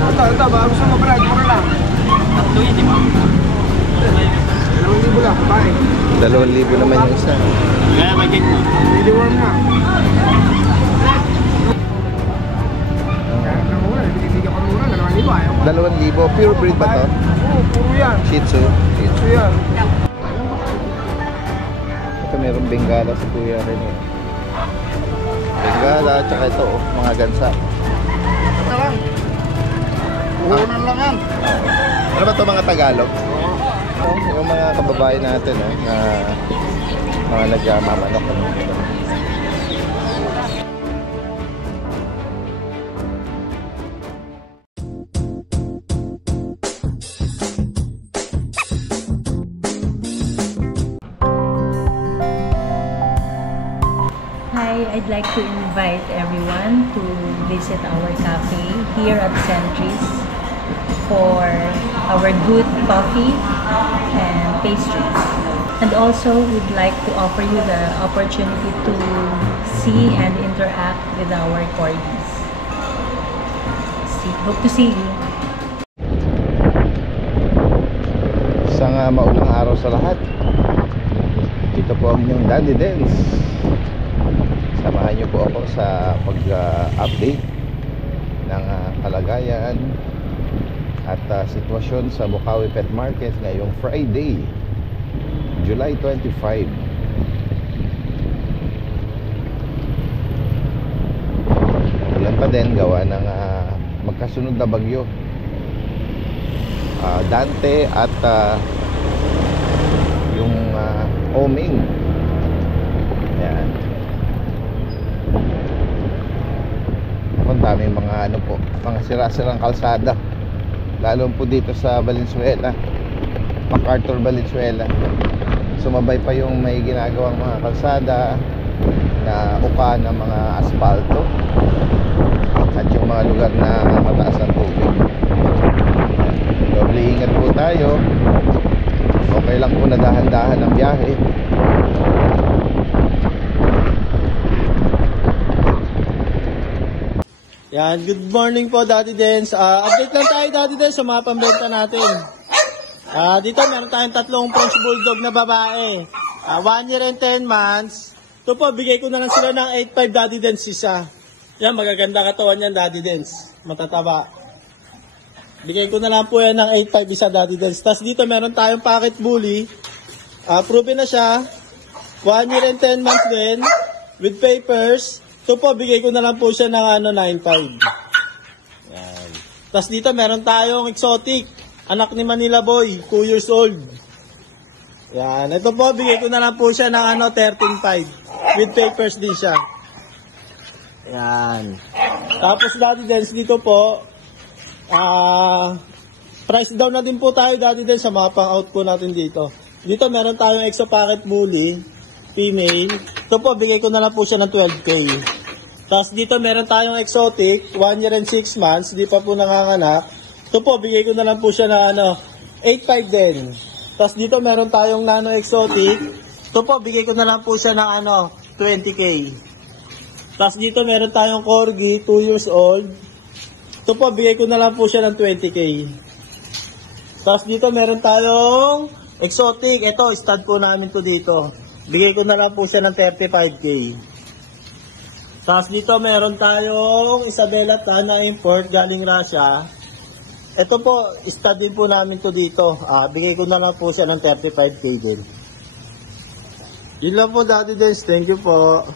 Ito, bago sa mabrad, mura lang. Tatlo yun, di ba? 2,000 lang, babae. 2,000 naman yung isa. Kaya budget mo. Hindi warm na. Kaya mura, binibigyan ko mura, 2,000 ayaw ko. 2,000? Pure breed ba to? Oo, puro yan. Shih Tzu? Shih Tzu yan. Ito merong Bengala sa kuya rin eh. Bengala, tsaka ito oh, mga gansa. Ito lang. Puhunan lang yan. Ano ba ito mga Tagalog? Oo. Yung mga kababayan natin eh, na mga nagmamanok. I'd like to invite everyone to visit our cafe here at Centris for our good coffee and pastries. And also, we'd like to offer you the opportunity to see and interact with our corgis. Hope to see you. Isang maulang araw sa lahat. Dito po ang inyong Daddy Dens. Samahan niyo po ako sa pag-update ng kalagayan at sitwasyon sa Bukawi Pet Market ngayong Friday, July 25. Ulan pa din gawa ng magkasunod na bagyo, Dante at yung Oming. Ayan. Ang daming mga mga sira-sirang kalsada, lalo po dito sa Valenzuela, MacArthur, Valenzuela. Sumabay pa yung may ginagawang mga kalsada na uka ng mga asfalto at yung mga lugar na mataas ang tubig. Doble ingat po tayo. Okay lang po na dahan-dahan ang biyahe. Yan, good morning po Daddy Dens. Update lang tayo Daddy Dens sa mga pambenta natin. Dito meron tayong tatlong French Bulldog na babae. 1 year and 10 months. Ito po, bigay ko na lang sila ng 8.5 Daddy Dens isa. Yan, magaganda katawan yan Daddy Dens. Matataba. Bigay ko na lang po yan ng 8.5 isa Daddy Dens. Tapos dito meron tayong Pocket Bully. Proven na siya. 1 year and 10 months din. With papers. Ito po, bigay ko na lang po siya ng 9.5. Yan. Tapos dito meron tayong exotic. Anak ni Manila Boy, 2 years old. Yan. Ito po, bigay ko na lang po siya ng 13.5. With papers din siya. Yan. Tapos Daddy Dens dito po, price down na din po tayo Daddy Dens sa mga pang-out po natin dito. Dito meron tayong Exo Pocket Bully, female. Ito po, bigay ko na lang po siya ng 12K. Tapos dito meron tayong exotic, 1 year and 6 months, di pa po nanganganak. Ito po, bigay ko na lang po siya na 8.5 din. Tapos dito meron tayong nano exotic. Ito po, bigay ko na lang po siya ng 20K. Tapos dito meron tayong corgi, 2 years old. Ito po, bigay ko na lang po siya ng 20K. Tapos dito meron tayong exotic. Ito, stud po namin to dito. Bigay ko na lang po siya ng 35K. Tapos dito meron tayong Isabela Tana import galing Russia. Ito po, stud din po namin to dito. Bigay ko na lang po siya ng 35K din. Yun lang po Daddy Dens. Thank you po.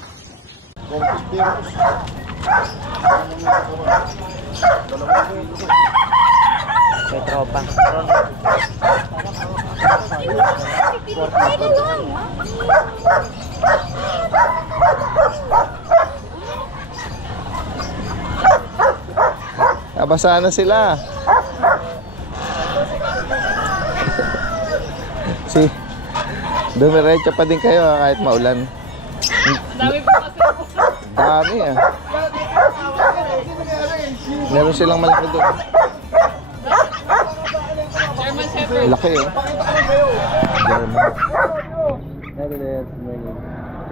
May tropa. Nabasa na sila. Dumiretso pa din kayo kahit maulan. Dami po kasi. Dami Meron silang malaki doon. German Shepherd. Laki German.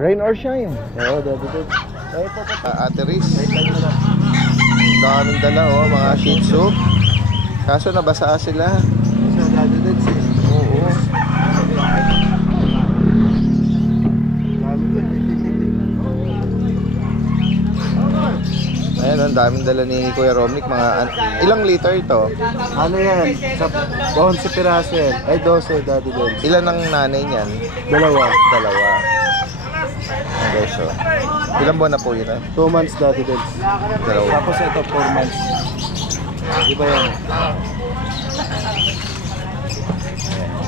Rain or shine. Ate Riz. Ang daming dala mga Shih Tzu. Kaso nabasa sila. Sa Daddy Dens eh. Oo. Ayan, ang daming dala ni Kuya Romnick. Ilang liter ito? Ano yan? Sa 11 piraso yan. Ay, 12 Daddy Dens. Ilan ang nanay niyan? Dalawa. Okay, so. Ilang buwan na po yun? 2 months Daddy Dens. Dalawa. Tapos ito 4 months. Iba yan.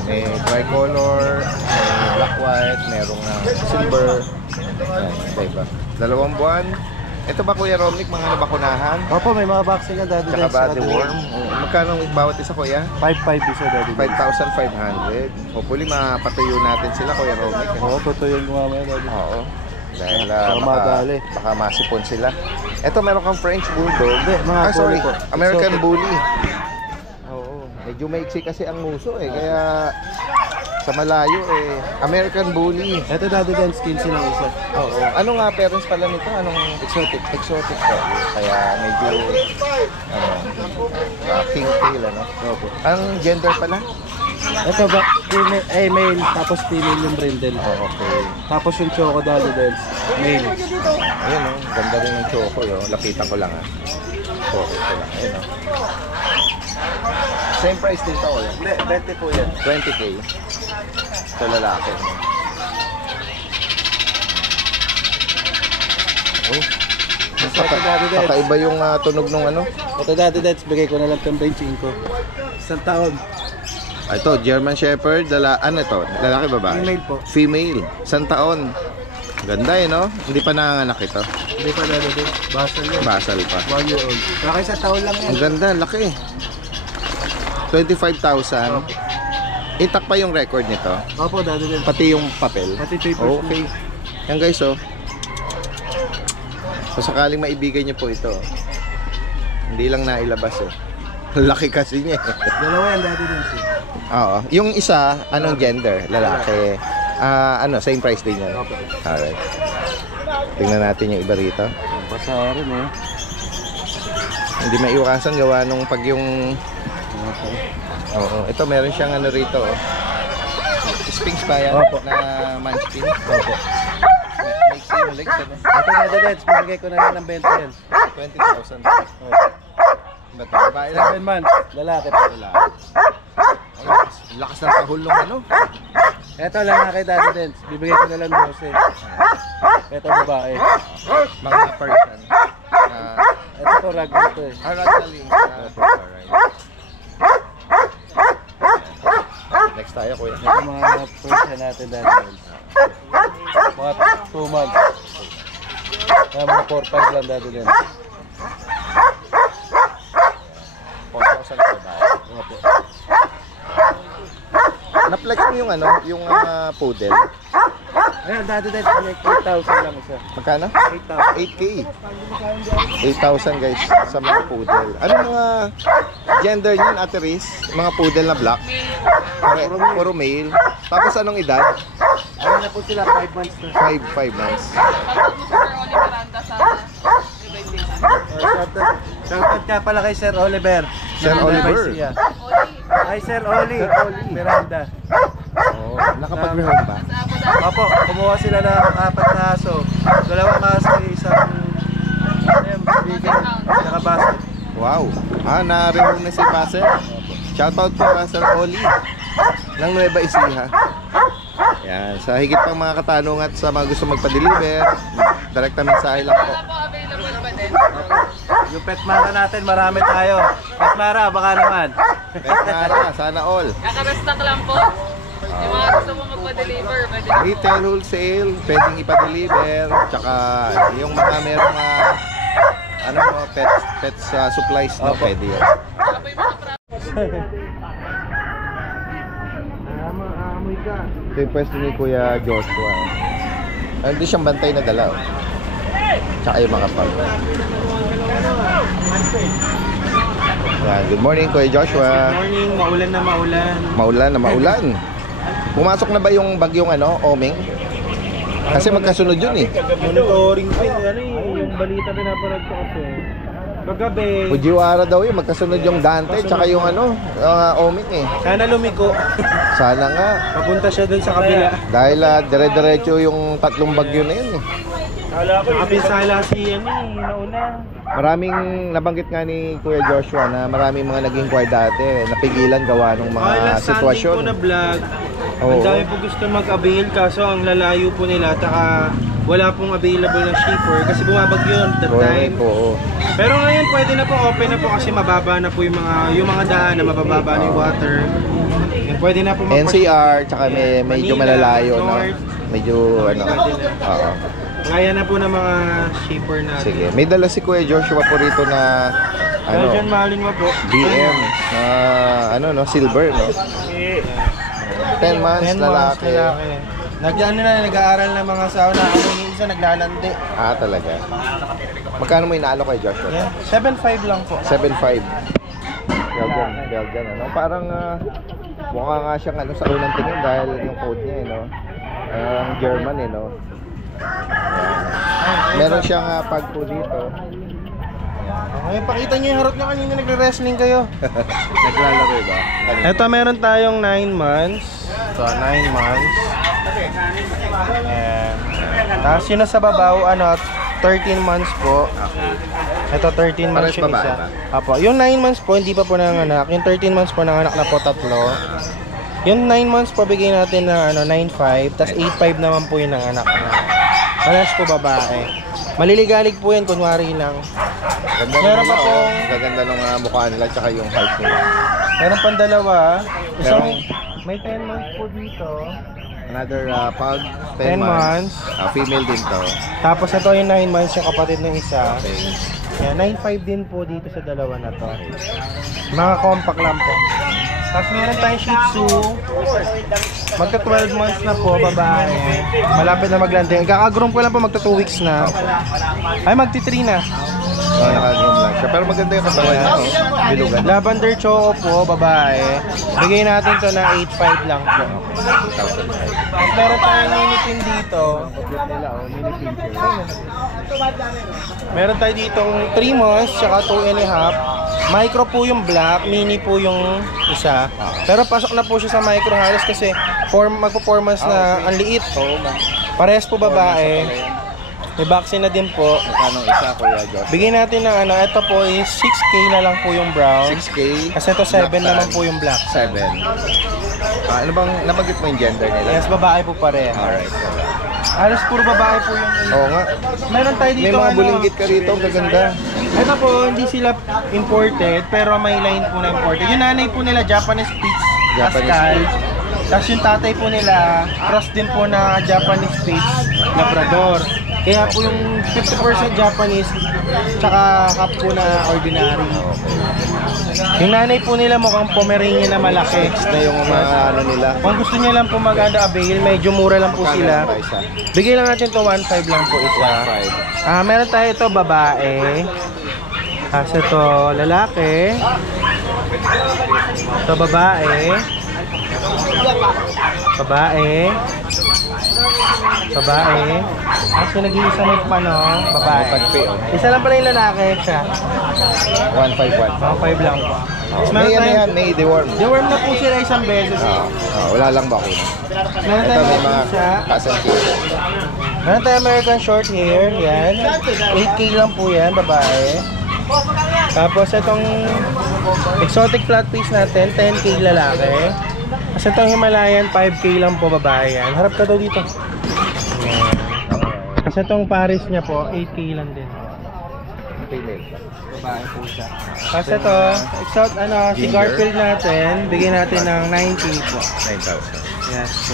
May tricolor, may black white, merong silver. Ayan, iba. 2 buwan. Ito ba Kuya Romnick, mga nabakunahan? Opo, may mga vaccine yan Daddy Tsaka Dens. body worm. Magkano bawat isa Kuya? 5-5 isa Daddy Dens. 5,500. Hopefully mapatuyo natin sila Kuya Romnick. Oo, totoo yung mamaya Daddy. Oo. Dahil madali. baka masipon sila. Ito meron kang French Bulldog. Hindi, mga sorry. po. American Exotic. Bully. Oo. Medyo maiksi kasi ang muso eh. Kaya sa malayo eh. American Bully. Ito Daddy Dens, 15 ng isa. Oo. Ano nga parents pala nito? Anong exotic? Exotic po. Kaya medyo king tail ano. Opo. Ang gender pala? Ito ba, male, tapos female yung brindle. Oh, okay. Tapos yung choco Daddy Dens, male. Ayun oh, ganda rin ng choco yo. Lapitan ko lang ah. Choco ko lang. Ayun oh. Same price din to oh. Hindi, 20 po yan. 20k. Sa lalaki. Oh. Ito Daddy Dens. Kakaiba yung tunog ng ano. Ito Daddy Dens, bigay ko na lang 25. Isang taon. Ito, German Shepherd. Ano ito? Lalaki babae? Female po. Female. 1 taon. Ganda eh no? Hindi pa nanganak ito. Hindi pa Daddy Dens. Basal yan. Basal pa. 1 year old. Kaka isang taon lang yan. Ang ganda, laki. 25,000. Intact pa yung record nito. Opo Daddy Dens. Pati yung papel. Pati papers. Okay. Yan guys oh. So sakaling maibigay niyo po ito. Hindi lang nailabas eh. Laki kasi niya. Dalawa yan Daddy Dens. Oo. Yung isa, anong gender? Lalaki. Ano, same price din yan. Alright. Tingnan natin yung iba rito. Basa rin eh. Hindi maiwasan gawa nung pag yung... Oo. Ito, meron siyang ano rito. Oh. Sphinx ba yan? Opo. Na munchkin? Opo. Makes yung legs, ano? Ito Daddy Dens, bigay ko na lang ng 20 yan. 20,000. Ba't babae 7 months, lalaki pa. Lakas ng tahol ng ano. Ito lalaki Daddy Dens, bibigay ko na lang 12. Ito babae. Mga Persian. Ito po ragdoll to eh. Ragdolling. Alright. Next tayo kuya. Ito mga Persian natin Daddy Dens. Mga 2 months. Kaya mga 4-5 lang Daddy Dens. 4,000 per bag. Opo. Na-flex mo yung ano, yung poodle. Ayan Daddy Dens, 8,000 lang isa. Magkano? 8,000. 8K. 8,000 guys sa mga poodle. Ano mga gender niyan, Ate Riz? Mga poodle na black? Puro male. Tapos anong edad? Ano na po sila, 5 months na. 5 months. Shoutout ka pala kay Sir Oliver. Sir Oliver. Garcia. Ay Sir Oli. Miranda. Oh, nakapag-rehome ba? Opo, kumuha sila ng 4 na aso. 2 aso, isang bigyan, saka basket. Wow. Na-rehome na si Passer. Shoutout po Sir Oli ng Nueva Ecija. Yan, sa higit pang mga katanungan at sa mga gusto magpa-deliver, direkta mensahe lang po. Yung pet mara natin, marami tayo. Pet mara, baka naman. Pera, sana all. Kakarestock lang po. Yung mga gusto mo magpa-deliver, pwede. Retail, wholesale, pwedeng ipa-deliver. Tsaka yung mga merong ano mo, pets supplies, no, Opo. pwede yun. Wala po yung mga Amoy ka. Ito yung pwesto ni Kuya Joshua. Hindi siyang bantay na dala. Oh. Tsaka yung mga pag. Yan. Good morning, Kuya Joshua. Morning, maulan na maulan. Maulan na maulan. Pumasok na ba yung bagyong ano, Oming? Kasi magkasunod yun eh. Monitoring ko yung balita pinapanood ko kasi. Paggabi. Fujiwara daw yun, magkasunod yung Dante tsaka yung Omik eh. Sana lumiko. Sana nga. Papunta siya dun sa kabila. Dahil dire-diretso yung tatlong bagyo na yun eh. Nakapinsala si nauna. Maraming nabanggit nga ni Kuya Joshua na maraming mga naging choir dati, napigilan gawa ng mga sitwasyon. Sunday po na vlog. Oo. Ang dami po gusto mag-avail kaso ang lalayo po nila taka wala pong available na shipper kasi bumabagyo yun that time. Oo. Pero ngayon pwede na po, open na po kasi mababa na po yung mga daan na mabababa na yung water. Yan, pwede na po NCR tsaka medyo Manila, malalayo no. North. Medyo Oo. Kaya na po ng mga shipper natin. Sige, may dala si Kuya Joshua po rito na Belgian Malinois po. BM na silver no. 10 months 10 months lalaki. Nag-aaral na mga sauna. Yung isa naglalandi. Talaga. Magkano mo inaalo kay Joshua? Yeah. 7.5 lang po. 7.5. Belgian ano. Parang mukha nga siyang sa unang tingin dahil yung coat niya no. Ang German no. Meron siyang pag po dito. Okay, pakita niyo yung harap niyo kanina nagre-wrestling kayo. Naglalaro ba? Ito meron tayong 9 months. So 9 months. Tapos yun na sa babaw 13 months po. Ito 13 months yung isa. Apo, yung 9 months po hindi pa po nanganak. Yung 13 months po nanganak na po tatlo. Yung 9 months po bigay natin ng 9.5, tapos 8.5 naman po yung nanganak na. Parehas po babae. Maliligalig po yan, kunwari lang. Ganda Meron pa pong gaganda ng mukha nila tsaka yung height nila. meron pang dalawa. Merong- May 10 months po dito. Another pug, 10 10 months. months. Female din to. Tapos ito yung 9 months yung kapatid ng isa. Okay. Yan, 9.5 din po dito sa dalawa na to. Mga compact lang po. Tapos meron tayong Shih Tzu. Magka 12 months na po, babae. Malapit na maglanding. Kaka-groom ko lang po, magta 2 weeks na. Ay, magti 3 na. Naka-groom lang siya. Pero maganda yung katawan niya, no? Bilugan. Lavender Choco po, babae. Bigay natin to na 8.5 lang po. Tapos meron tayong mini pin dito. Meron tayo ditong 3 months, tsaka 2.5. Micro po yung black, mini po yung isa. Pero pasok na po siya sa micro halos kasi magpo-4 months na ang liit. Parehas po babae. May vaccine na din po. Magkano isa, Kuya Josh? Bigyan natin ng ito po is 6K na lang po yung brown. 6K. Kasi ito 7 naman po yung black. 7. Ano bang nabanggit mo yung gender nila? Yes, babae po pareho. Alright. Halos puro babae po yung Oo nga. Meron tayo dito May mga bulinggit ka rito, gaganda. Ito po, hindi sila imported, pero may line po na imported. Yung nanay po nila, Japanese Spitz Japanese Pascal. Tapos yung tatay po nila, cross din po na Japanese Spitz Labrador. Kaya po yung 50% Japanese, tsaka half po na ordinary. Yung nanay po nila mukhang Pomeranian na malaki. Na yung mga nila. Kung gusto niya lang po mag-avail, medyo mura lang po sila. Bigay lang natin to 1.5 lang po isa. Meron tayo ito babae. Kasi ito lalaki. Ito babae. Kasi nag-iisa may babae. Isa lang pala yung lalaki siya. 151. 1.5 lang po. May deworm. Deworm na po sila isang beses. Wala lang bakuna. Meron Ito tayong may mga isa. kasantiyo. Meron tayong American short hair. Yan. 8K lang po yan, babae. Tapos itong exotic flat face natin, 10K lalaki. Kasi itong Himalayan, 5K lang po, babae yan. Harap ka daw dito. Yan. Kasi itong Paris niya po, 8K lang din. Female. Babae po siya. Kasi ito, si Garfield natin, bigyan natin ng 9K po. 9,000. Yes. So,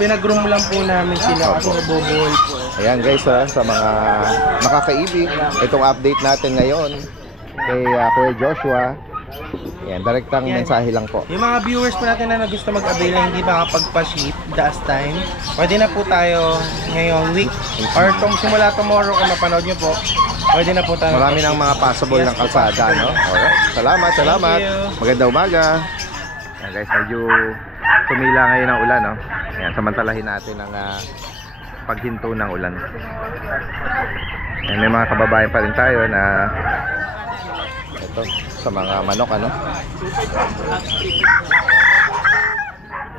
pinag-groom lang po namin sila kasi nabobohol po. Ayan guys, sa mga nakakaibig, itong update natin ngayon kay Kuya Joshua. Ayan, direktang mensahe lang po. Yung mga viewers po natin na gusto mag-avail na hindi makapagpa-ship last time, pwede na po tayo ngayong week or simula tomorrow kung mapanood nyo po, pwede na po tayo. Marami ng mga possible ng kalsada, no? Alright, salamat. Thank you. Magandang umaga. Ayan guys, medyo tumila ngayon ang ulan, no? Ayan, samantalahin natin ang paghinto ng ulan. Ayan, may mga kababayan pa rin tayo na Ito, sa mga manok, ano?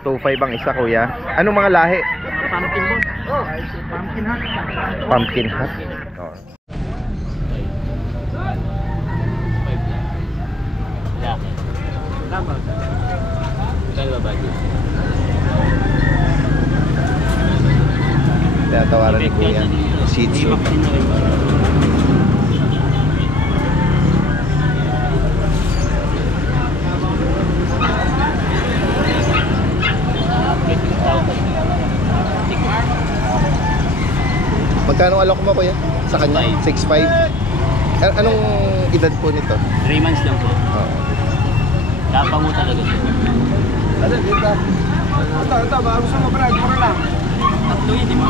2.5 ang isa, kuya. Anong mga lahi? Pumpkin boss. Pumpkin hat. Pumpkin hat. Oh. Kaya tawaran ni kuya. Shih Tzu. Magkano alok mo, kuya? Sa kanya? 6.5. Anong edad po nito? 3 months lang po. Oo. Tapa mo talaga. Ano dito? Ito, bago sa mga brad, mura lang. 3 mo.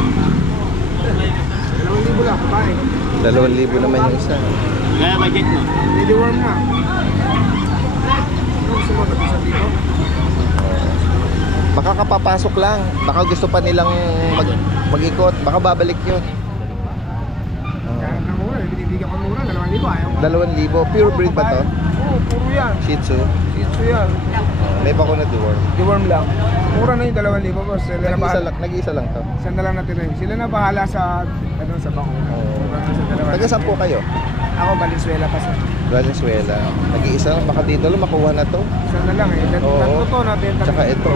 2,000 lang, babae. 2,000 naman yung isa. Kaya budget mo. Niliworm na. Gusto mo ba dito? Baka kapapasok lang. Baka gusto pa nilang mag-ikot. Baka babalik yun. Kaya na mura, binibigyan ko mura, 2,000 ayaw ko. 2,000. Pure breed ba to? Oo, puro yan. Shih Tzu. Ito yan. May bako na deworm. Deworm lang. Mura na yung 2,000 boss. Sila na bahala. Nag-isa lang to. Saan na lang natin rin. Sila na bahala sa sa bako. Mura na sa 2,000. Taga saan po kayo? Ako, Valenzuela pa sa. Valenzuela. Nag-iisa lang. Baka dito lang makuha na to. Saan na lang eh. Oo. Tatlo to natin. Tsaka ito.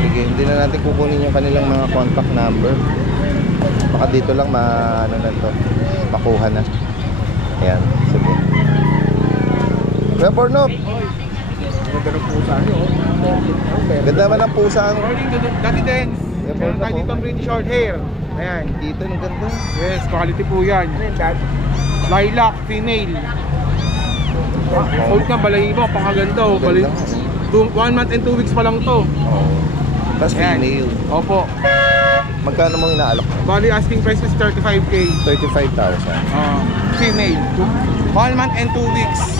Sige, hindi na natin kukunin yung kanilang mga contact number. Baka dito lang ano na to. Makuha na. Ayan. Sige. Kuya Pornop. Ganda ng pusa nyo. Ganda naman ang pusa. Dati din. Yeah, Meron tayo po. dito ang British short hair. Ayan. Dito, ang ganda. Yes, quality po yan. Lilac, female. Old na, balahibo, pangaganda oh. Ganda. 1 month and 2 weeks pa lang to. Oo. Tapos Ayan. female. Opo. Magkano mo inaalok? Bali asking price is 35k. 35,000. Female. 1 month and 2 weeks.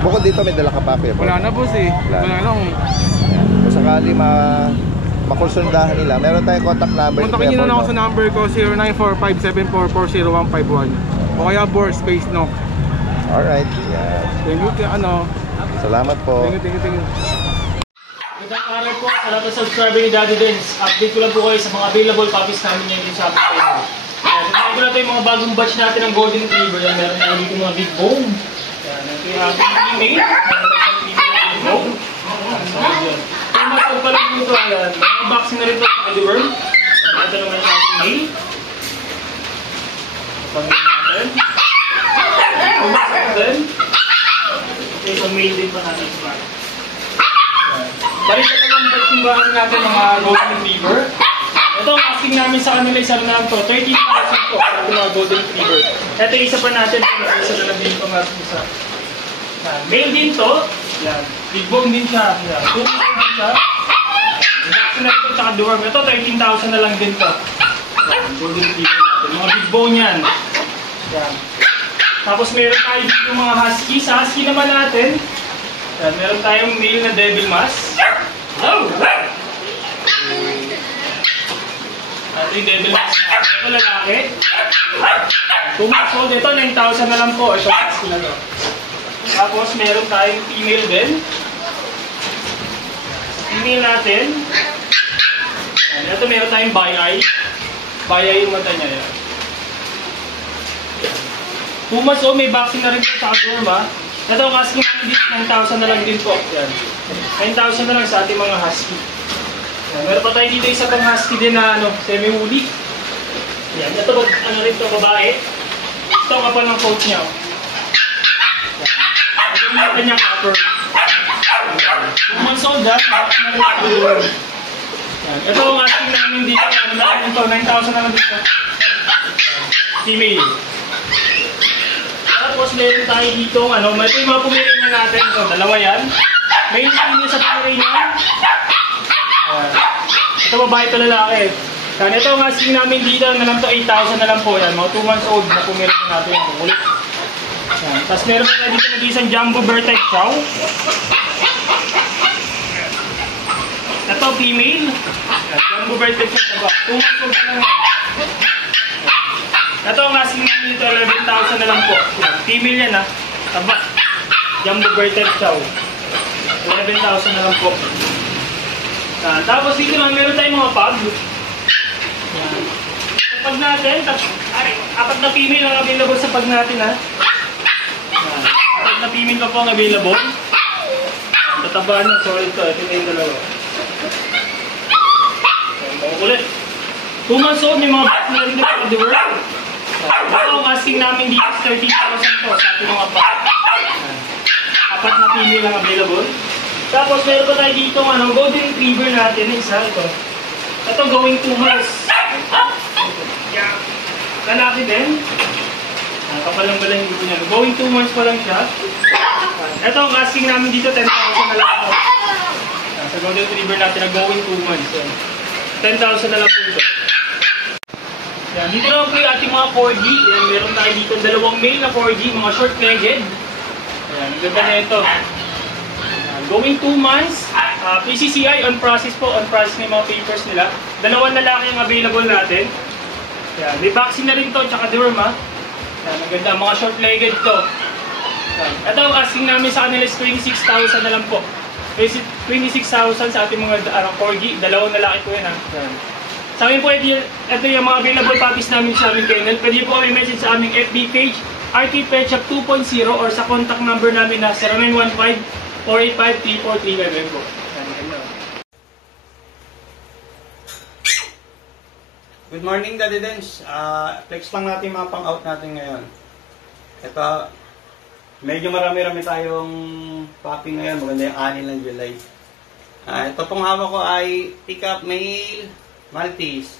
Bukod dito may dala ka pa, Kuya Pornop. Wala na boss eh. Wala Wala lang. Kung sakali makonsultahan nila, meron tayong contact number. Kontakin nyo na ako sa number ko 0945-744-0151. O kaya Bor Space Knock. Alright. Yeah. Thank you. Salamat po. Thank you. Magandang araw po sa lahat ng subscriber ni Daddy Dens. Update ko lang po kayo sa mga available copies namin ngayon sa ating channel. Tignan ko na ito yung mga bagong batch natin ng Golden Retriever. Yan, meron na dito mga big bone. Yan, ito yung ating female. Big bone. Kung matag pa lang dito, ayan, may unboxing na rin ito sa deworm. Ito naman yung ating male. Pangin natin. Unboxing natin. Ito yung male din pa natin. Balik na lang ang ba't natin mga Golden Retriever. Ito ang asking namin sa kanila, isa na lang to. 13,000 po sa mga Golden Retriever. Ito yung isa pa natin, isa na lang din ito nga isa. Male din to. Yan. Big bone din siya. Yan. 2 din siya. Vaccine na ito, tsaka deworm. Ito 13,000 na lang din to. Yan. Golden Retriever natin. Mga big bone yan. Yan. Tapos meron tayo dito yung mga husky. Sa husky naman natin, yan, meron tayong male na devil mask. Oh! Ito yung devil mask na. Ito lalaki. 2 months old. Ito 9,000 na lang po. Ito husky na to. Tapos meron tayong female din. Female natin. Yan, ito meron tayong bi-eye. Bi-eye yung mata niya. 2 months old. May vaccine na rin po sa dorm ha. Ito ang husky natin dito, 9,000 na lang din po. Yan. 9,000 na lang sa ating mga husky. Yan. Meron pa tayo dito isa pang husky din na semi-woolly. Yan. Ito ano rin ito, babae. Ito ang kapal ng coat niya. Yan. Ito yung kanyang upper. 2 months old ha. Yan. Ito ang husky namin dito. Ano na lang ito, 9,000 na lang dito. Female. Tapos meron tayo dito, ito yung mga Pomeranian natin. Ito, dalawa yan. May hindi sa Pomeranian. Ito babae, ito lalaki. Yan, ito ang asking namin dito, na lang to 8,000 na lang po yan. Mga 2 months old na Pomeranian natin yung kukulit. Tapos meron tayo dito na isang Jumbo Vertex Chow. Ito, female. Jumbo Vertex Chow. 2 months old na lang. Ito ang asking namin dito, 11,000 na lang po. Yan, female yan ha. Taba. Jumbo Bertel Chow. 11,000 na lang po. Tapos dito lang, meron tayong mga pug. Yan. Sa pug natin, apat na female ang available sa pug natin ha. Yan. Apat na female pa po ang available. Tatabaan na, solid to. Ito na yung dalawa. Ulit. 2 months old, may mga bats na rin na pag-diver. Ito ang asking namin dito, 13,000 po sa ating mga pug. Apat na female ang available. Tapos meron pa tayo dito golden retriever natin, isa ito. Ito going 2 months. Lalaki din. Kapalang-balang yung niya. Going 2 months pa lang siya. Ito ang asking namin dito, 10,000 na lang ito. Sa golden retriever natin na going 2 months. 10,000 na lang po ito. Yan. Dito naman po yung ating mga 4G. Yan, meron tayo dito dalawang male na 4G, mga short-legged. Yan, ganda na ito. Going 2 months, PCCI on process po, on process na yung mga papers nila. Dalawang lalaki ang available natin. Yan, may vaccine na rin to, tsaka deworm ha. Yan, ang ganda, mga short-legged to. Yan. Ito ang asking namin sa kanila is 26,000 na lang po. 26,000 sa ating mga 4G, dalawang lalaki po yan ha. Yan. Sa amin po, ito yung mga available puppies namin sa aming kennel. Pwede po kami message sa aming FB page, RK Pet Shop 2.0 or sa contact number namin na 0915-485-3439 po. Good morning, Daddy Dens. Flex lang natin mga pang-out natin ngayon. Ito, medyo marami-rami tayong puppy ngayon. Maganda yung 6 ng July. Ito pong hawak ko ay pick-up male Maltese.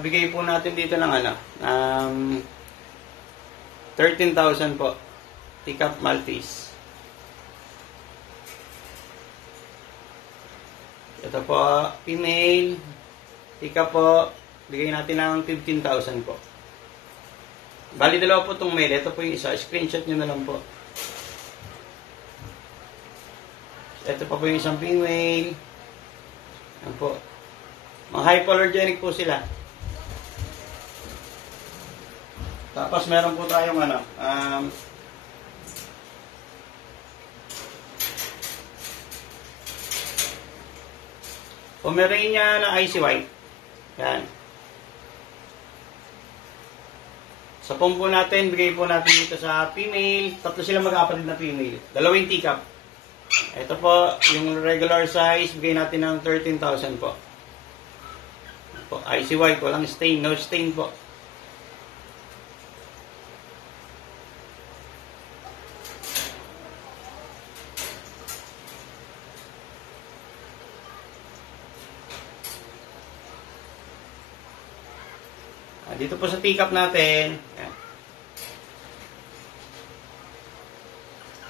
Bigay po natin dito ng 13,000 po. Pick-up Maltese. Ito po, female. Pick-up po, bigay natin ng 15,000 po. Bali, dalawa po itong male. Ito po yung isa. Screenshot nyo na lang po. Ito pa po yung isang female. Yan po. Mga hypoallergenic po sila. Tapos meron po tayong Pomeranian na icy white. Yan. Sa pompo natin, bigay po natin dito sa female. 3 sila mag-kapatid na female. 2 yung teacup. Ito po, yung regular size, bigay natin ng 13,000 po. Icy white, walang stain, no stain po. Dito po sa teacup natin, yan.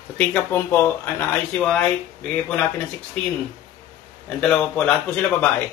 Sa teacup po, ang icy white, bigay po natin ng 16. Ang dalawa po, lahat po sila babae.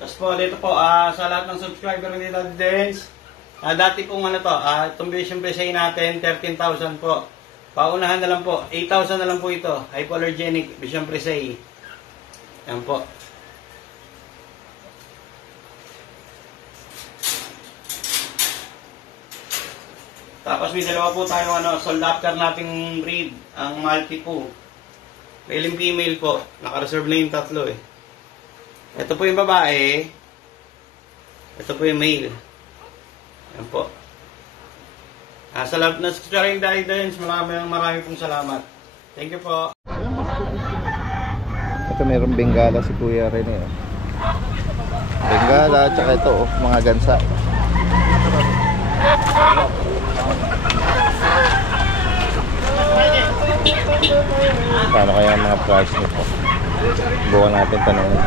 Tapos po, dito po, sa lahat ng subscriber ni Daddy Dens, dati pong itong Vision Presay natin, 13,000 po. Paunahan na lang po, 8,000 na lang po ito. Hypoallergenic, Vision Presay. Yan po. Tapos may dalawa po tayo sold after nating breed, ang Maltese po. Male and female po. Naka-reserve na yung 3 Ito po yung babae. Ito po yung male. Yan po. Sa lahat na subscribing Daddy Dens, marami pong salamat. Thank you po. Ito mayroong Bengala si Kuya Rene. Bengala, tsaka ito mga gansa. Paano kaya mga price nito? Buwan natin tanongin.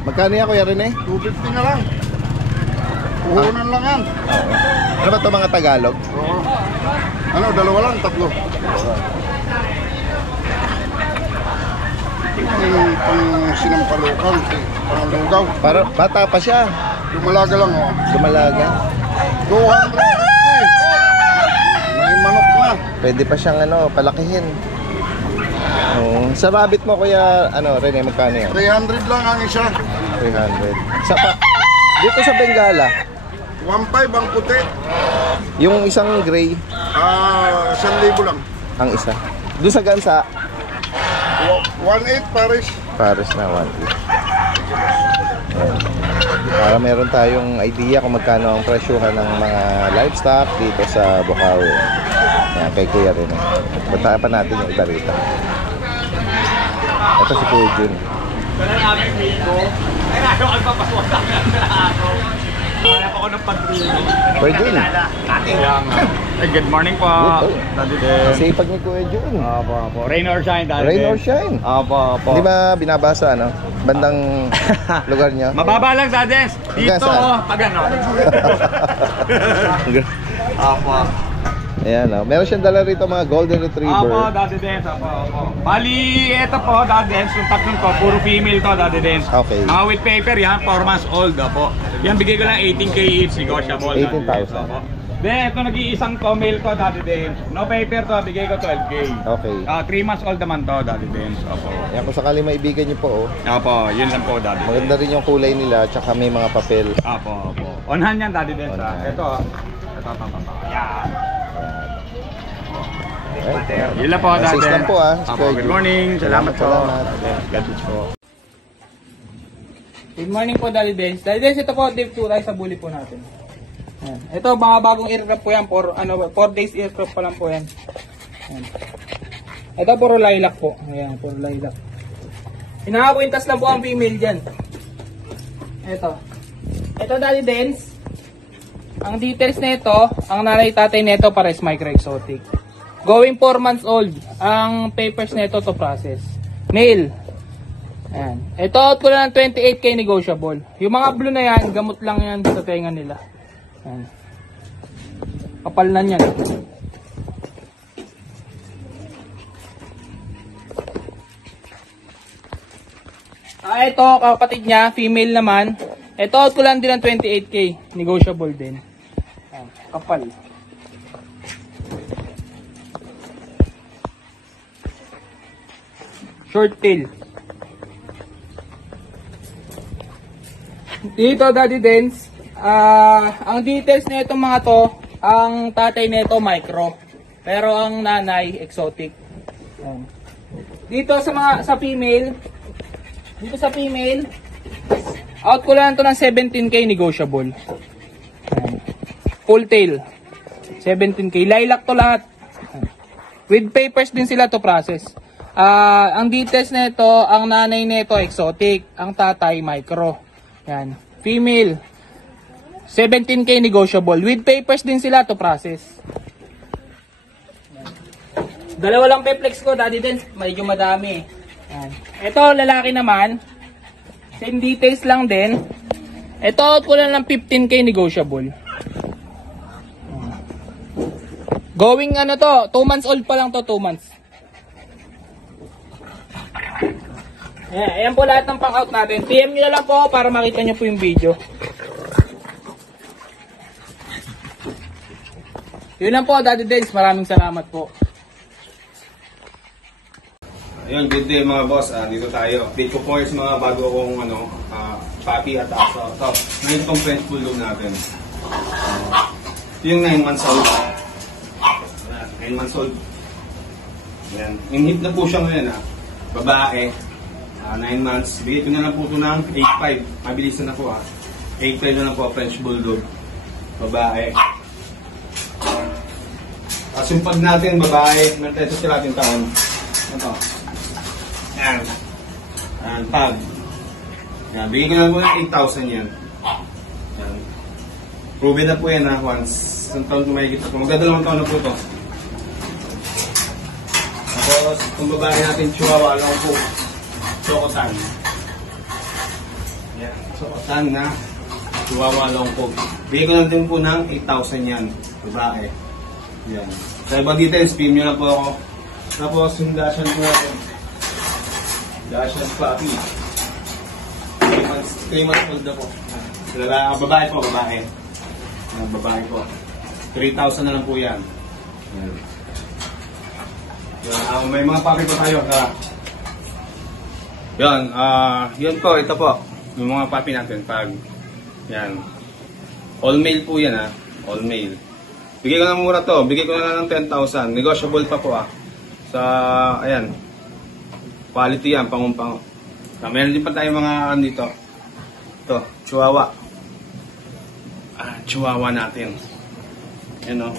Magkano yan, Kuya Rene? 250 na lang. Puhunan lang yan. Ano ba ito mga Tagalog? Oo. 2 lang, 3. May pang sinampalukan, pang lugaw. Para bata pa siya. Lumalaga lang oh. Dumalaga. 200. May manok na. Pwede pa siyang palakihin. Oh, sa rabbit mo kuya, Rene, magkano yan? 300 lang ang isa. 300. Dito sa Bengala, 1.5 ang puti. yung isang gray, 1,000 lang. ang isa. Doon sa Gansa, 1.8 Paris. Pares na 1. Para meron tayong idea kung magkano ang presyuhan ng mga livestock dito sa Bukawi. Yan, kay Kuya Rene. Puntaan pa natin yung iba rito. Ito si Kuya Jun. Kuya Jun. Good morning po. Daddy Den. Sipag ni Kuya Jun. Opo. Rain or shine, Daddy Rain Den. or shine. Opo. Di ba binabasa, bandang lugar niyo? Mababa lang, Daddy. Dito, Saan? pag ano. Opo. Ayan, meron siyang dala rito mga golden retriever. Opo, Daddy Den. Opo. Bali, ito po, Daddy Den. Yung tatlong to, puro female to, Daddy Den. Okay. Mga with paper yan, 4 months old. Opo. Yan, bigay ko lang 18K each, negotiable. 18,000. Opo. Then, ito nag-iisang to, male to, Daddy Den. No paper to, bigay ko 12K. Okay. 3 months old naman to, Daddy Den. Opo. Yan, kung sakali maibigan niyo po, Opo, yun lang po, Daddy Den. maganda rin yung kulay nila, tsaka may mga papel. Opo. On-hand yan, Daddy Den. On hand. Ito. Yan. Right. Yun lang po, Daddy Assist Den. lang po, si Opo, Kuya good Jun. morning. Salamat po. Salamat. God bless po. Good morning po, Daddy Dens. Daddy Dens, ito po, Dave Turay sa bully po natin. Ayan. Ito, mga bagong aircraft po yan. 4 days aircraft pa lang po yan. Ayan. Ito, puro lilac po. Ayan, puro lilac. Hinakakwintas lang po ang female dyan. Ito. Ito, Daddy Dens. Ang details nito, ang nanay tatay nito pares micro-exotic. Going 4 months old. Ang papers nito to process. Male. Ayan. Ito out ko lang ng 28K negotiable. Yung mga blue na yan, gamot lang yan sa tenga nila. Ayan. Kapal na yan. Ito, kapatid niya, female naman. Ito out ko lang din ng 28K. Negotiable din. Ayan. Kapal. Short tail. Dito, Daddy Dens, ang details na itong mga to, ang tatay nito micro, pero ang nanay exotic. Ayan. Dito sa female, out ko lang ito ng 17K negotiable. Ayan. Full tail, 17K. Lilac to lahat. Ayan. With papers din sila to process. Ang details nito, ang nanay nito exotic, ang tatay micro. Yan. Female, 17K negotiable. With papers din sila to process. Yan. Dalawa lang peplex ko, Daddy Den. Medyo madami. Yan. Ito, lalaki naman. Same details lang din. Ito, out ko lang ng 15K negotiable. Yan. Going 2 months old pa lang to, 2 months. Ayan po lahat ng pang-out natin. PM nyo na lang po para makita nyo po yung video. Yun lang po, Daddy Dens. Maraming salamat po. Ayun, good day mga boss. Dito tayo. Update ko po yung mga bago kong puppy at aso. Ito, ngayon itong French Bulldog natin. Ito yung 9 months old. 9 months old. Ayan. In-hit na po siya ngayon. Babae. 9 months. Bigay ko na lang po ito ng 8.5. Mabilis na po 8.5 na lang po French Bulldog. Babae. Tapos yung pag natin, babae, meron tayo sa natin taon. Ito. Ayan. Ayan, pag. Ayan, bigay ko na lang po ng 8,000 yan. Ayan. Proven na po yan once. Isang taon kung may kita po. Magdadalawang taon na po ito. Tapos, itong babae natin, chihuahua lang po. Chocotan. Yan. Chocotan na chihuahua long po. Bigay ko lang din po ng 8,000 yan. Babae. Yan. Sa ibang details, PM nyo lang po ako. Tapos yung dashan po natin. Dashes puppy. 3 months old na po. Babae po, babae. Babae po. 3,000 na lang po yan. Yan. May mga puppy po tayo. Yan, yun po, ito po. Yung mga puppy natin. Pag, yan. All male po yan all male. Bigay ko na mura to. Bigay ko na lang ng 10,000. Negotiable pa po Sa, ayan. Quality yan, pangumpang. Meron din pa tayo mga dito. Ito, chihuahua. Chihuahua natin. Yan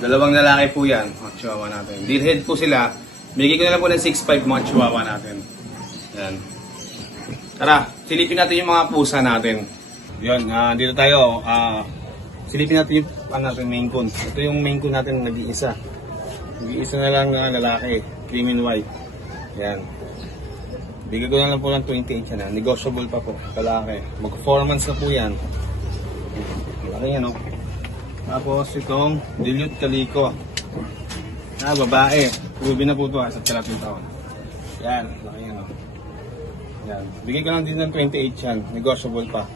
Dalawang lalaki po yan. Chihuahua natin. Dealhead po sila. Bigay ko na lang po ng 6'5 mga chihuahua natin. Yan. Tara, silipin natin yung mga pusa natin. Yun, dito tayo. Silipin natin yung Maine Coon. Ito yung Maine Coon natin nag-iisa. Nag-iisa na lang na lalaki. Cream and white. Yan. Bigay ko na lang po ng 28 yan. Negotiable pa po. Lalaki. Mag-4 months na po yan. Malaki yan Tapos itong dilute calico. Babae. Ruby na po ito sa 30 taon. Yan. Malaki yan Yan. Bigay ko lang din ng 28 yan. Negotiable pa.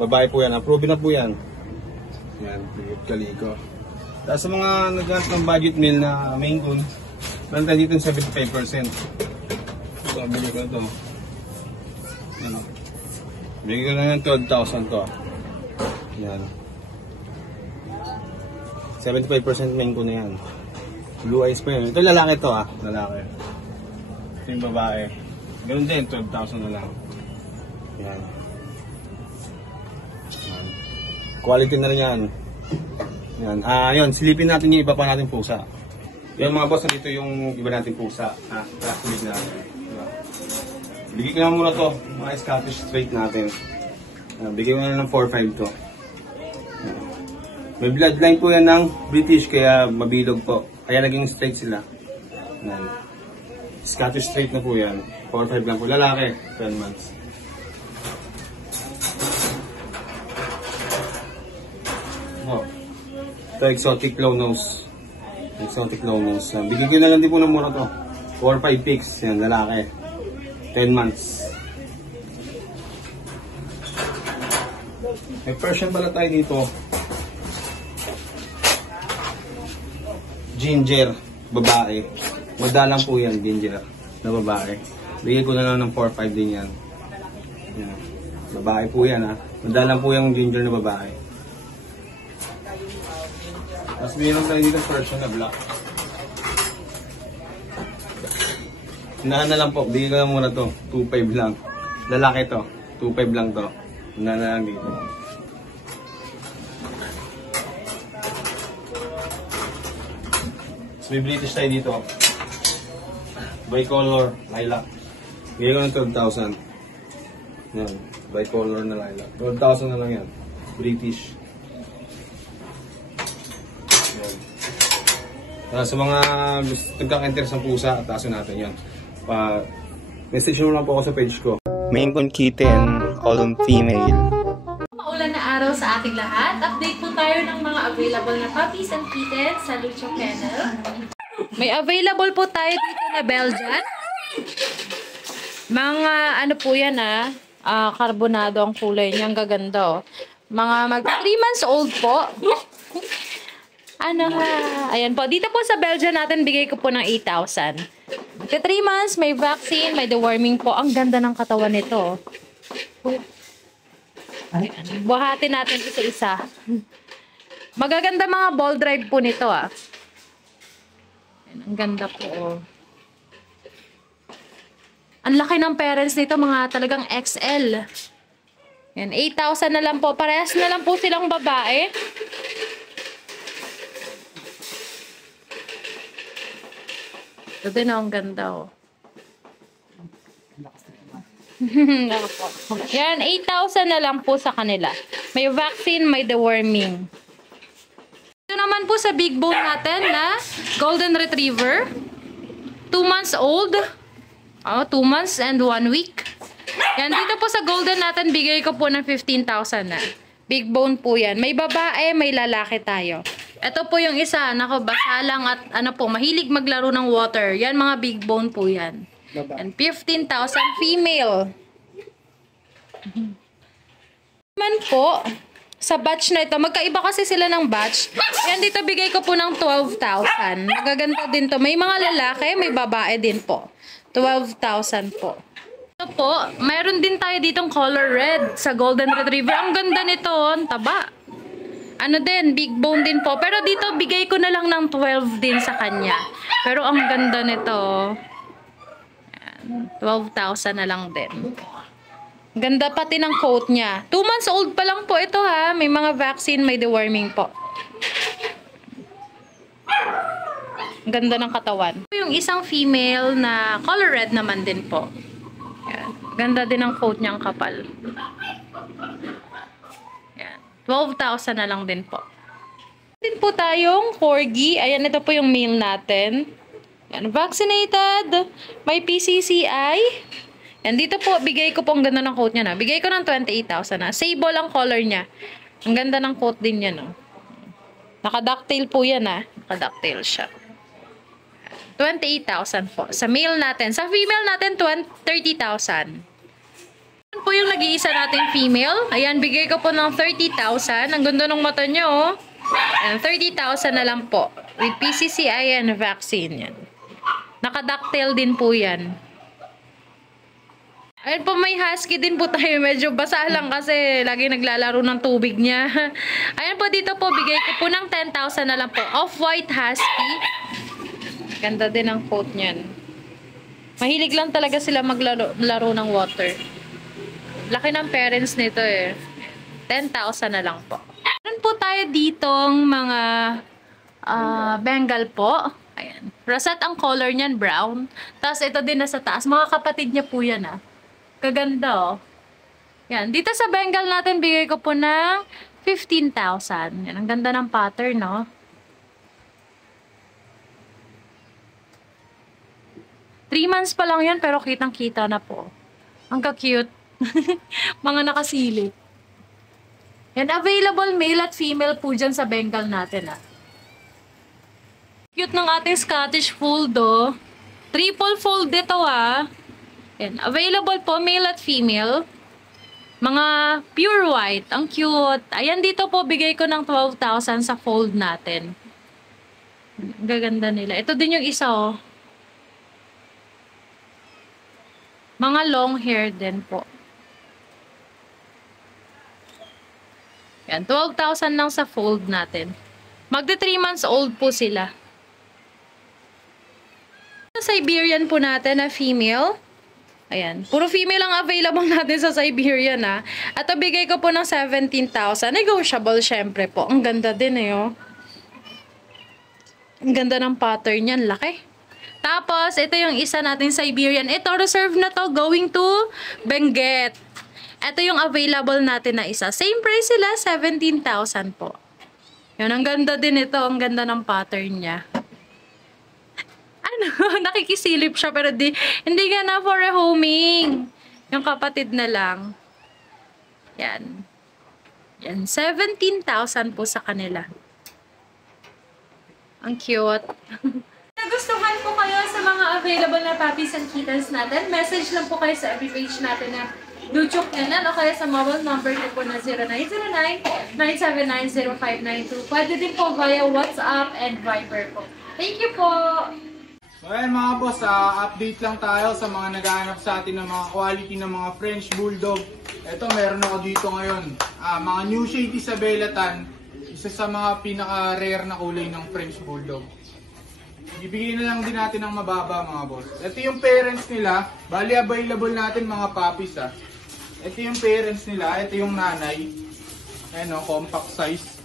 Babae po yan. Approve na po yan. Yan. Dilute calico. Tapos sa mga naghanap ng budget meal na Maine Coon, meron tayo dito 75%. So, bigay ko na ito. Yan bigay ko na ng 12,000 to. Yan. 75% Maine Coon na yan. Blue eyes pa yun. Ito lalaki to lalaki. Ito yung babae. Ganun din, 12,000 na lang. Yan. Yan. Quality na rin yan. Yan. Yun, silipin natin yung iba pa natin pusa. Yan mga boss, dito yung iba natin pusa. Silipin natin. Diba? Bigay ko na muna to, mga Scottish Straight natin. Bigay ko na ng 4-5 to. Yan. May bloodline po yan ng British, kaya mabilog po. Kaya naging straight sila. Yan. Scottish Straight na po yan. 4-5 lang po. Lalaki, 10 months. Ito, exotic low nose. Exotic low nose. Bigyan ko na lang din po ng mura to. 4-5 pigs. Yan, lalaki. 10 months. May Persian pala tayo dito. Ginger. Babae. Madalang po yan, ginger. Na babae. Bigyan ko na lang ng 4-5 din yan. Yan. Babae po yan Madalang po yung ginger na babae. Mas mayroon tayo dito Persian na black. Unahan na lang po. Bigyan ko na muna to. 2.5 lang. Lalaki to. 2.5 lang to. Unahan na lang dito. So, may British tayo dito. Bicolor lilac. Bigyan ko ng 12,000. Yan. Bicolor na lilac. 12,000 na lang yan. British. Sa mga nagkaka-interest ng pusa, atasin natin yan. Message mo lang po ako sa page ko. Maine Coon kitten, all female. Maulan na araw sa ating lahat. Update po tayo ng mga available na puppies and kittens sa Lucho Kennel. May available po tayo dito na Belgian. Mga ano po yan karbonado ang kulay niya. Ang gaganda Mga mag 3 months old po. Ayan po. Dito po sa Belgian natin, bigay ko po ng 8,000. 3 months, may vaccine, may deworming po. Ang ganda ng katawan nito. Ayan. Buhatin natin isa-isa. Magaganda mga ball drive po nito Ayan, ang ganda po Ang laki ng parents nito, mga talagang XL. Ayan, 8,000 na lang po. Parehas na lang po silang babae. Ito din ang ganda Yan, 8,000 na lang po sa kanila. May vaccine, may deworming. Ito naman po sa big bone natin na Golden Retriever. 2 months old. 2 months and 1 week. Yan, dito po sa golden natin, bigay ko po ng 15,000 na. Big bone po yan. May babae, may lalaki tayo. Ito po yung isa, basalang at mahilig maglaro ng water. Yan, mga big bone po yan. Baba. And 15,000 female. Man po, sa batch na ito, magkaiba kasi sila ng batch. Yan dito, bigay ko po ng 12,000. Magaganda din to. May mga lalaki, may babae din po. 12,000 po. Ito po, mayroon din tayo ditong color red sa Golden Retriever. Ang ganda nito, ang taba. Ano din, big bone din po. Pero dito, bigay ko na lang ng 12 din sa kanya. Pero ang ganda nito. 12,000 na lang din. Ganda pati ng coat niya. 2 months old pa lang po ito ha. May mga vaccine, may deworming po. Ganda ng katawan. Yung isang female na color red naman din po. Yan. Ganda din ng coat niyang kapal. Yan. 12,000 na lang din po. Din po tayong corgi. Ayan, ito po yung male natin. Yan. Vaccinated. May PCCI. And dito po, bigay ko po ang ganda ng coat niya na. Bigay ko ng 28,000 na. Sable ang color niya. Ang ganda ng coat din niya, no. Naka-ducktail po yan, ha. Naka-ducktail siya. 28,000 po. Sa male natin. Sa female natin, 30,000. Yan po yung nag-iisa natin female. Ayan, bigay ko po ng 30,000. Ang ganda ng mata niya, oh. And 30,000 na lang po. With PCCI and vaccine yan. Naka-ducktail din po yan. Ayun po, may husky din po tayo. Medyo basa lang kasi lagi naglalaro ng tubig niya. Ayun po, dito po, bigay ko po ng 10,000 na lang po. Off-white husky. Ganda din ang coat niyan. Mahilig lang talaga sila maglaro ng water. Laki ng parents nito eh. 10,000 na lang po. Meron po tayo ditong mga Bengal po. Ayan. Rosette ang color niyan, brown. Tapos ito din nasa taas. Mga kapatid niya po yan ah. Kaganda oh. Yan. Dito sa Bengal natin, bigay ko po ng 15,000. Yan. Ang ganda ng pattern, no? Three months pa lang yan, pero kitang-kita na po. Ang ka-cute. Mga nakasilip. Yan. Available male at female po dyan sa Bengal natin, ah. Cute ng ating Scottish Fold, oh. Triple fold dito, ah. Yan. Available po, male at female. Mga pure white. Ang cute. Ayan, dito po, bigay ko ng 12,000 sa fold natin. Ang gaganda nila. Ito din yung isa, oh. Mga long hair din po. Yan, 12,000 lang sa fold natin. Magda 3 months old po sila. Sa Siberian po natin na female. Ayan. Puro female ang available natin sa Siberian, ha. At bigay ko po ng 17,000. Negotiable, syempre po. Ang ganda din, eh, oh. Ang ganda ng pattern yan. Laki. Tapos, ito yung isa natin Siberian. Ito, reserve na to. Going to Benguet. Ito yung available natin na isa. Same price sila, 17,000 po. Yun, ang ganda din ito. Ang ganda ng pattern niya. Nakikisilip siya pero hindi ka na for a homing. Yung kapatid na lang. Yan. Yan. 17,000 po sa kanila. Ang cute. Nagustuhan po kayo sa mga available na puppies and kittens natin. Message lang po kayo sa every page natin na Luchok yan o kaya sa mobile number ko po na 0909-979-0592. Pwede din po via WhatsApp and Viber po. Thank you po! So ayan mga boss, update lang tayo sa mga naghahanap sa atin ng mga quality ng mga French Bulldog. Ito meron ako dito ngayon. Mga New Shade Isabela Tan, isa sa mga pinaka-rare na kulay ng French Bulldog. Ibigay na lang din natin ng mababa mga boss. Ito yung parents nila, bali available natin mga puppies ha. Ito yung parents nila, ito yung nanay. Ayan o, compact size.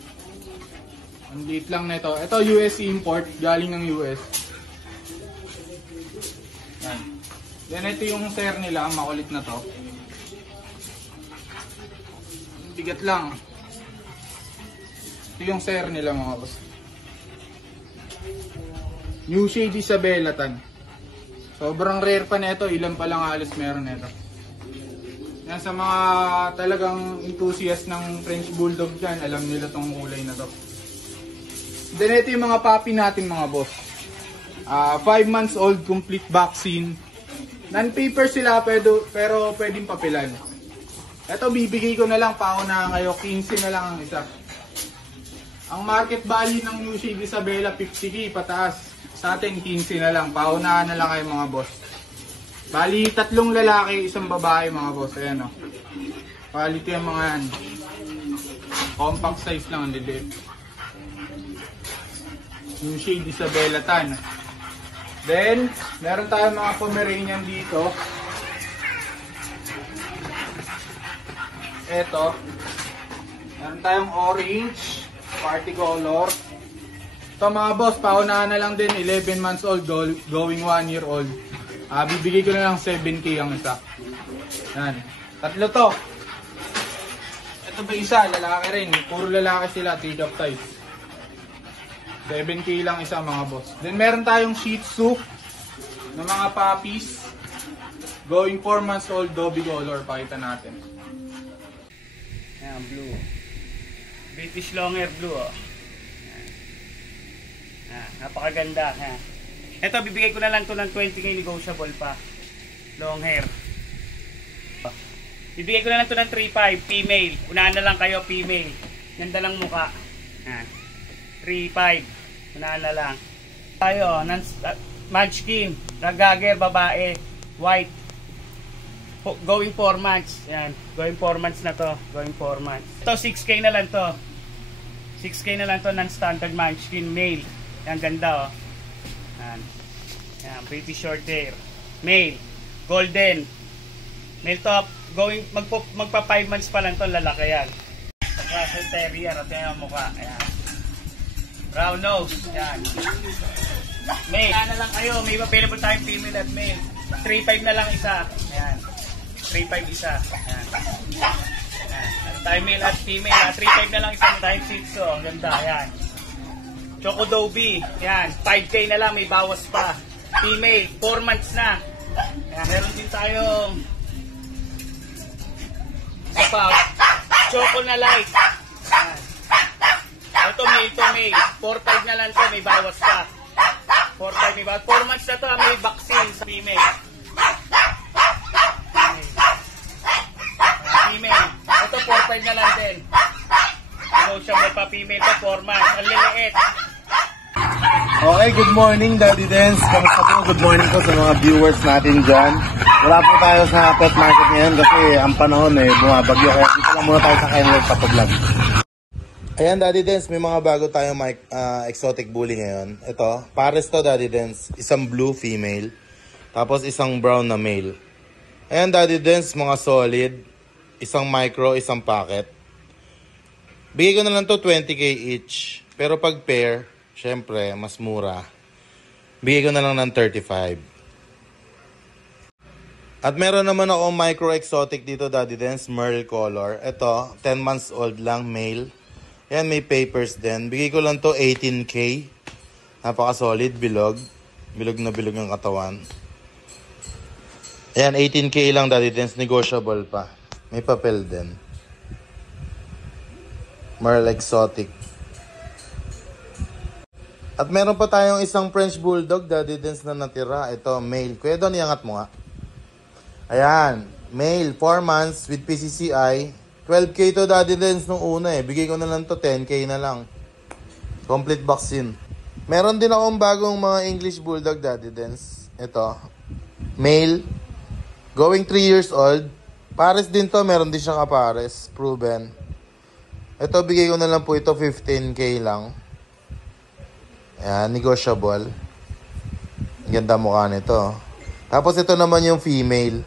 Ang liit lang nito. Ito US import, galing ng US. Yan, ito yung sir nila, makulit na to. Bigat lang. Ito yung sir nila mga boss. New Shade Isabela Tan. Sobrang rare pa nito, ilan pa lang halos meron nito. Yan sa mga talagang enthusiast ng French Bulldog dyan, alam nila tong kulay na to. Then ito yung mga puppy natin mga boss. 5 months old, complete vaccine. Non-paper sila pero pwedeng papilan. Ito bibigay ko na lang paunahan kayo, 15 na lang ang isa. Ang market value ng New Shade Isabela 50k pataas. Sa atin 15 na lang, paunahan na lang kayo mga boss. Bali 3 lalaki, 1 babae mga boss. Ayan o. Quality ang mga yan. Compact size lang ang lilit. New Shade Isabela tan. Then, meron tayong mga Pomeranian dito. Eto. Meron tayong orange, party color. Ito mga boss, paunahan na lang din, 11 months old, going 1 year old. Bibigay ko na lang 7k ang isa. Yan. 3 to. Ito ba isa, lalaki rin. Puro lalaki sila, take up size. 7k lang isa mga boss. Then meron tayong Shih Tzu na mga puppies. Going 4 months old, Dobby color. Pakita natin. Ayan, blue. British long hair blue, oh. Napakaganda. Ayan. Ito, bibigay ko na lang to ng 20k, negotiable pa. Long hair. Bibigay ko na lang to ng 3.5, female. Unahan na lang kayo, female. Ganda lang muka. Ayan. 3.5. Unahan na lang. Tayo, munchkin, ragager, babae, white. Going 4 months. Yan, going 4 months na to. Going 4 months. Ito, 6k na lang to. 6k na lang to, non-standard munchkin, male. Yan, ganda, oh. Yan. Yan, pretty short hair. Male, golden. Male top, going, magpa 5 months pa lang to, lalaki yan. Russell Terrier, at yan ang mukha. Ayan. Brown nose. Yan. Male. Yan na lang kayo. May available tayong female at male. 3.5 na lang isa. Ayan. 3.5 isa. Ayan. Ayan. Ano tayo male at female. 3.5 na lang isa. Tayong Shih Tzu. Ang ganda. Ayan. Choco Dobby. Ayan. 5k na lang. May bawas pa. Female. 4 months na. Ayan. Meron din tayong Choco na light. Ayan. Ito male to male. 4.5 na lang to, may bawas pa. 4.5 may bawas. 4 months na to, may vaccine sa female. Female. Ito 4.5 na lang din. Negotiable pa female to, 4 months. Ang liliit. Okay, good morning Daddy Dance. Kamusta po? Good morning po sa mga viewers natin dyan. Wala po tayo sa pet market ngayon kasi ang panahon bumabagyo. Kaya dito lang muna tayo sa Kenlord Papablog. Ayan Daddy Dance, may mga bago tayong exotic bully ngayon. Ito, pares to Daddy Dance. Isang blue female, tapos isang brown na male. Ayan Daddy Dance, mga solid. Isang micro, isang packet. Bigay ko na lang to 20k each. Pero pag pair, syempre, mas mura. Bigay ko na lang ng 35. At meron naman ako micro exotic dito Daddy Dance, Merle color. Ito, 10 months old lang, male. Ayan, may papers din. Bigay ko lang to 18k. Napaka-solid, bilog. Bilog na bilog ang katawan. Ayan, 18k lang Daddy Dance. Negotiable pa. May papel din. Merle Exotic. At meron pa tayong isang French Bulldog Daddy Dance na natira. Ito, male. Kuya Don, iangat mo nga. Ayan, male, 4 months with PCCI. 12k to Daddy Dance nung una Bigay ko na lang to 10k na lang. Complete vaccine. Meron din akong bagong mga English Bulldog Daddy Dance. Ito. Male. Going 3 years old. Pares din to. Meron din siya kapares. Proven. Ito bigay ko na lang po ito 15k lang. Ayan. Negotiable. Ang ganda mukha nito. Tapos ito naman yung female.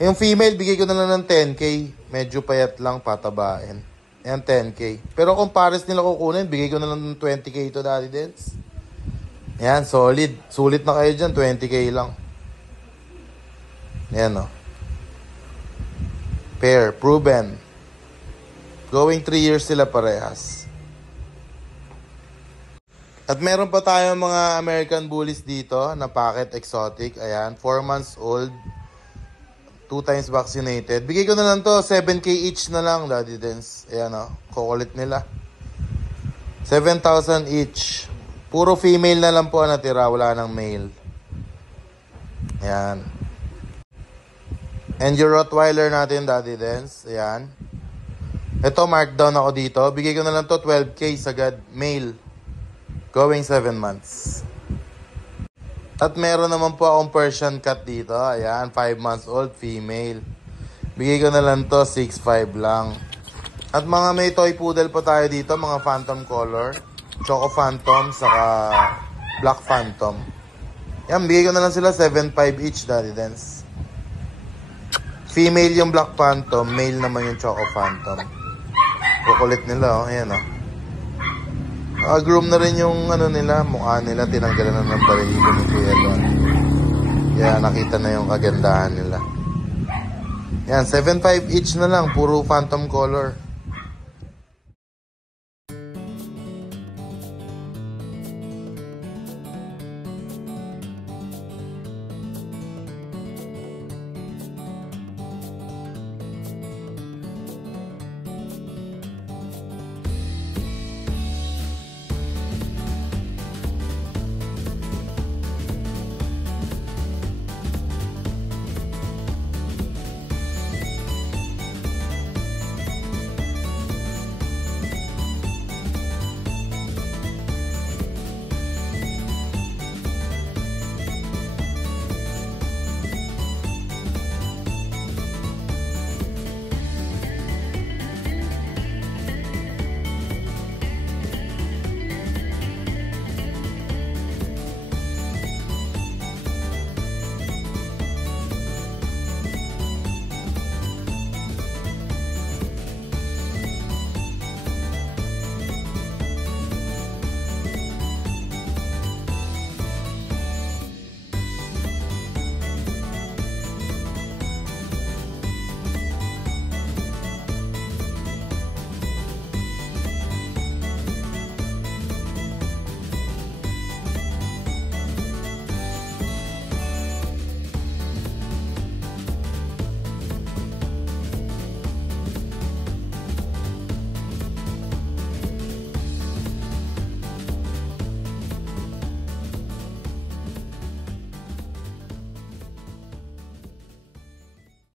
Yung female bigay ko na lang ng 10k. Medyo payat lang, patabain. Ayan, 10k. Pero kung pares nila kukunin, bigay ko na lang ng 20k to Daddy Dance. Ayan, solid. Sulit na kayo dyan, 20k lang. Ayan, o. Pair, proven. Going 3 years sila parehas. At meron pa tayong mga American Bullies dito na packet exotic. Ayan, 4 months old. 2 times vaccinated. Bigay ko na lang to 7k each na lang Daddy Dance. Ayan o. Kukulit nila. 7,000 each. Puro female na lang po ang natira. Wala nang male. Ayan. And your Rottweiler natin, Daddy Dens. Ayan. Ito, markdown ako dito. Bigay ko na lang to 12K sagad. Male. Going 7 months. At meron naman po akong Persian cat dito. Ayan, 5 months old, female. Bigay ko na lang to 6'5 lang. At mga may toy poodle pa tayo dito, mga phantom color. Choco phantom, saka black phantom. Yan, bigay ko na lang sila 7'5 each, Daddy Dens. Female yung black phantom, male naman yung choco phantom. Kukulit nila, oh. Ayan, oh. Groom na rin yung ano nila, mukha nila, tinanggalan na ng balahibo ni Kuya Don. Kaya nakita na yung kagandahan nila. Yan, 7'5 each na lang, puro phantom color.